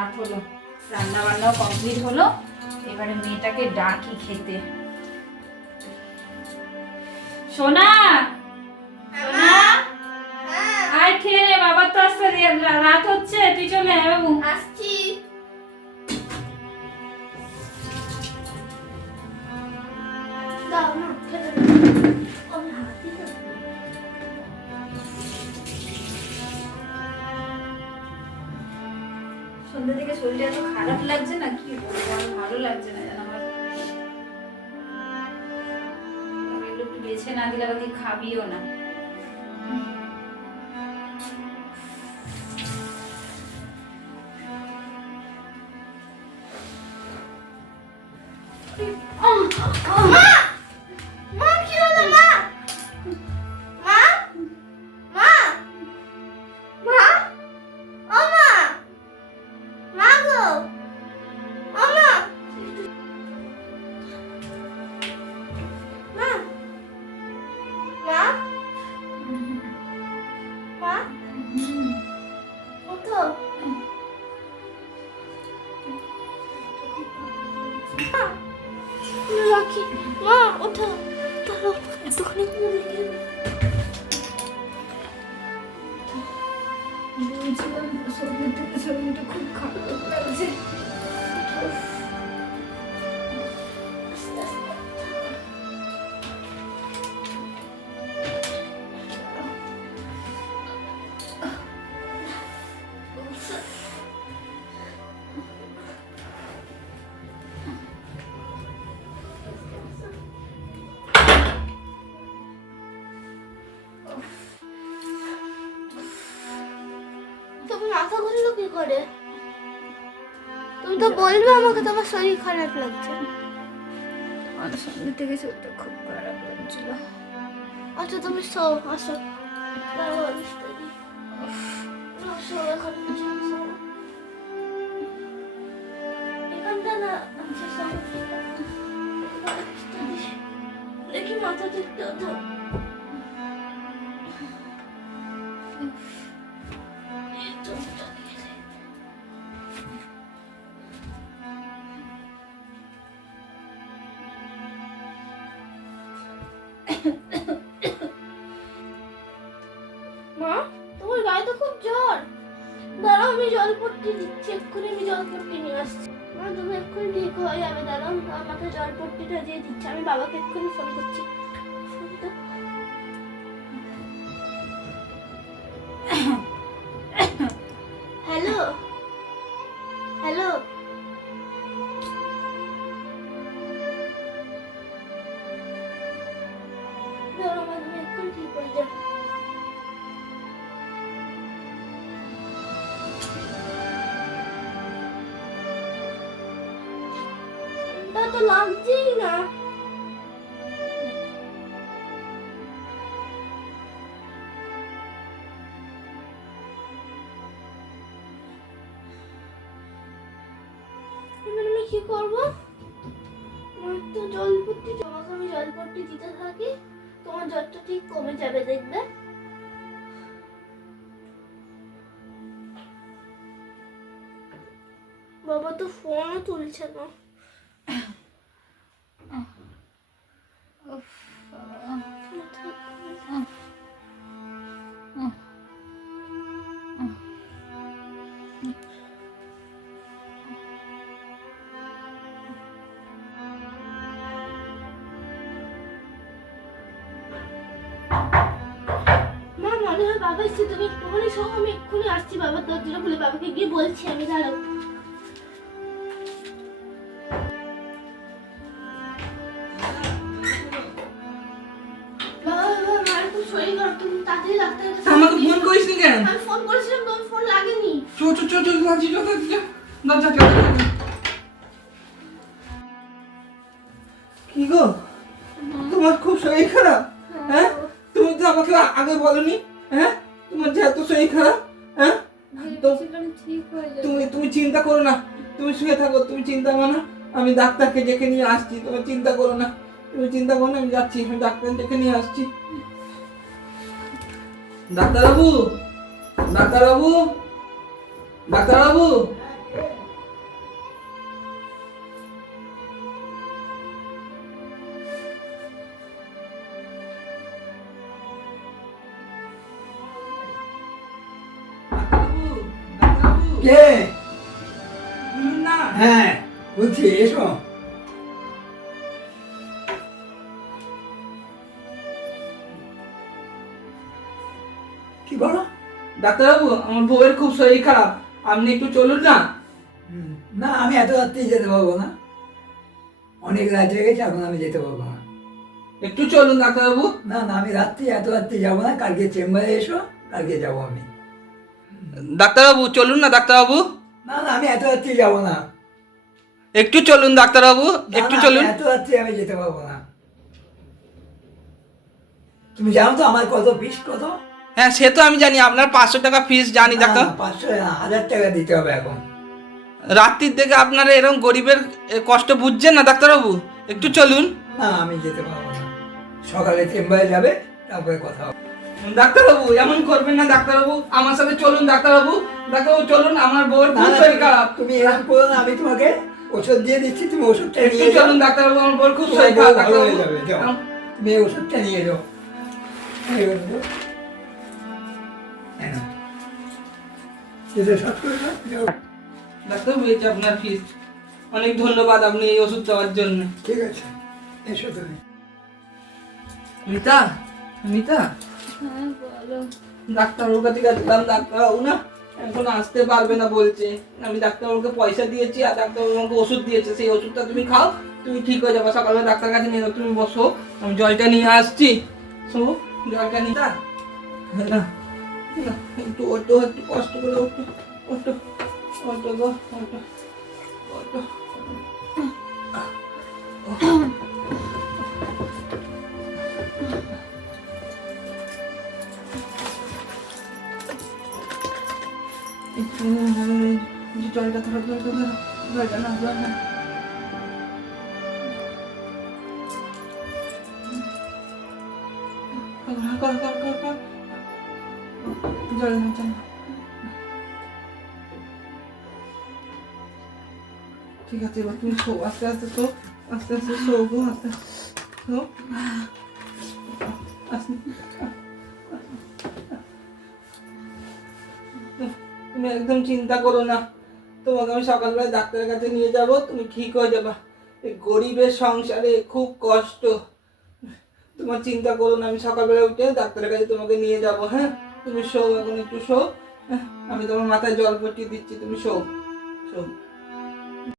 রাত হলো, রান্না বান্নাও কমপ্লিট হলো, এবারে মেয়েটাকে ডাকি খেতে। সোনা, সোনা, আয় খেয়ে নে, বাবার তো আসতে রাত হচ্ছে, তুই চলে আয় বাবু। আসছি। দাও না খেতে দাও। আমি হাতি না। সন্ধ্যা থেকে শরীরটা এত খারাপ লাগছে না, কি বলবো, আর ভালো লাগছে না জানো আমার। আমি এগুলো একটু বেছে না দিলে আবার তুই খাবিও না। মা! মা কি হলো মা? মা? মা? মা? ও মা! মা গো! ও মা! মা? মা? মা? ওঠো। মা, রাখি। মা ওঠো। দাঁড়াও, একটুখানি ঘুমিয়ে নিই। বলছিলাম সন্ধ্যা থেকে শরীরটা খুব খারাপ লাগছে। আস্তে আস্তে। তুমি মাথা ঘুরলো কি করে? তুমি তো বলবে আমাকে তোমার শরীর খারাপ লাগছে। আমার সন্ধ্যা থেকে শরীরটা খুব খারাপ লাগছিল। আচ্ছা তুমি শো, আসো। দাঁড়াও, বিছানা দিই। আসো, এখন শো। এখানটা না, আচ্ছা শো। দেখি মাথা ঠিকতে ওঠো। এই তো, ওটা দিয়ে দে। মা, তোমার গায়ে তো খুব জ্বর। দাঁড়াও, আমি জলপট্টি দিচ্ছি, এক্ষুনি আমি জলপট্টি নিয়ে আসছি। মা তুমি এক্ষুনি ঠিক হয়ে যাবে, দাঁড়াও আমাকে জলপট্টিটা দিয়ে দিচ্ছি। আমি বাবাকে এক্ষুনি ফোন করছি। ফোনটা। Hello, hello. দাঁড়াও মা, তুমি এক্ষুনি ঠিক হয়ে যাবে। তা তো লাগছেই না। এবার আমি কি করবো? আমার তো জলপট্টি, তোমাকে আমি জলপট্টি দিতে থাকি, তোমার জ্বরটা ঠিক কমে যাবে দেখবে। বাবা তো ফোনও তুলছে না। মা মনে হয় বাবা এসে, তুমি একটুখানি সহ, আমি এক্ষুনি আসছি। বাবার দরজাটা খুলে বাবাকে গিয়ে বলছি আমি, দাঁড়াও। বাবা, বাবা, মার খুব শরীর খারাপ, তুমি তাড়াতাড়ি ডাক্তারের কাছে আমাকে নিয়ে ফোন এসো। করিসনি কেন? আমি ফোন করেছিলাম, তোমার ফোন লাগেনি। চো চো চো চো যাচ্ছি চো যাচ্ছি চো না যা চো কি গো, তোমার খুব শরীর খারাপ? হ্যাঁ, তুমি তো আমাকে আগে বলনি। হ্যাঁ, তোমার যে এত শরীর খারাপ। হ্যাঁ, ভেবেছিলাম ঠিক হয়ে যাবে। তুমি তুমি চিন্তা করো না, তুমি শুয়ে থাকো, তুমি চিন্তা করো না, আমি ডাক্তারকে ডেকে নিয়ে আসছি। তুমি চিন্তা করো না, তুমি চিন্তা করো না, আমি যাচ্ছি, আমি ডাক্তার ডেকে নিয়ে আসছি। ডাক্তারবাবু, ডাক্তারবাবু, ডাক্তারবাবু, কে? শুনুন না। হ্যাঁ বলছি, এসো। কি বলো? ডাক্তারবাবু, আমার বউয়ের খুব শরীর খারাপ, আপনি একটু চলুন না। না, আমি এত রাত্রি যেতে পারবো না, অনেক রাত হয়ে গেছে, এখন আমি যেতে পারবো না। একটু চলুন ডাক্তারবাবু। না না, আমি এত রাত্রি যাবো না, কালকে চেম্বারে এসো, কালকে যাবো আমি। ডাক্তারবাবু চলুন না ডাক্তারবাবু। না না, আমি এত রাত্রি যাবো না। একটু চলুন ডাক্তারবাবু, না, একটু না, চলুন। আমি এত রাত্রি আমি যেতে পারবো না। তুমি জানো তো আমার কত ফিস কত? হ্যাঁ সে তো আমি জানি, আপনার 500 টাকা ফিস জানি ডাক্তার। 500 না, 1000 টাকা দিতে হবে এখন। রাত্রির দিকে আপনারা এরকম গরিবের কষ্ট বুঝছেন না ডাক্তারবাবু, একটু চলুন। না, আমি যেতে পারবো না, সকালে চেম্বারে যাবে, তারপরে কথা হবে। ডাক্তারবাবু এমন করবেন না ডাক্তারবাবু, আমার সাথে চলুন ডাক্তারবাবু। ডাক্তারবাবু চলুন, আমার বউয়ের না খুব না, শরীর খারাপ। তুমি এরকম করো না, আমি তোমাকে ওষুধ দিয়ে দিচ্ছি, তুমি ওষুধটা একটু নিয়ে যাও। চলুন ডাক্তারবাবু, আমার বউয়ের খুব তোমার শরীর বউ খারাপ ভালো হয়ে ডাক্তারবাবু। যাবে, যাও। তুমি এই ওষুধটা নিয়ে যাও। এই ওষুধ। এই নাও। এটা শর্ট করে দাও, যাও। ডাক্তারবাবু এই যে আপনার ফিস, অনেক ধন্যবাদ আপনি এই ওষুধ দেওয়ার জন্য। ঠিক আছে, এসো তুমি। মিতা, মিতা, হ্যাঁ বলো। ডাক্তারবাবুর কাছে গেছিলাম, ডাক্তারবাবু না এখন আসতে পারবে না বলছে। আমি ডাক্তারবাবুকে পয়সা দিয়েছি আর ডাক্তারবাবু আমাকে ওষুধ দিয়েছে, সেই ওষুধটা তুমি খাও, তুমি ঠিক হয়ে যাবে। সকালবেলা ডাক্তার কাছে নিয়ে যাও, তুমি বসো, আমি জলটা নিয়ে আসছি। শো, জলটা নিয়ে যা। না, না, একটু ওটো, একটু কষ্ট করে ওটো, ওটো, ওটো গো, ওটো, ওটো। জলটা ধরো, জলটা ধরো, জলটা না, জল না। কর, কর, কর, কর। জল না, জল না। ঠিক আছে, এবার তুমি শো, আস্তে আস্তে শো, আস্তে আস্তে শো গো, আস্তে আস্তে শো। আস্তে। তুমি একদম চিন্তা করো না, তোমাকে আমি সকালবেলা ডাক্তারের কাছে নিয়ে যাব, তুমি ঠিক হয়ে যাবা। এই গরিবের সংসারে খুব কষ্ট, তোমার চিন্তা করো না, আমি সকালবেলা উঠে ডাক্তারের কাছে তোমাকে নিয়ে যাব। হ্যাঁ তুমি শো, এখন একটু শো, আমি তোমার মাথায় জল পটিয়ে দিচ্ছি, তুমি শো, শো।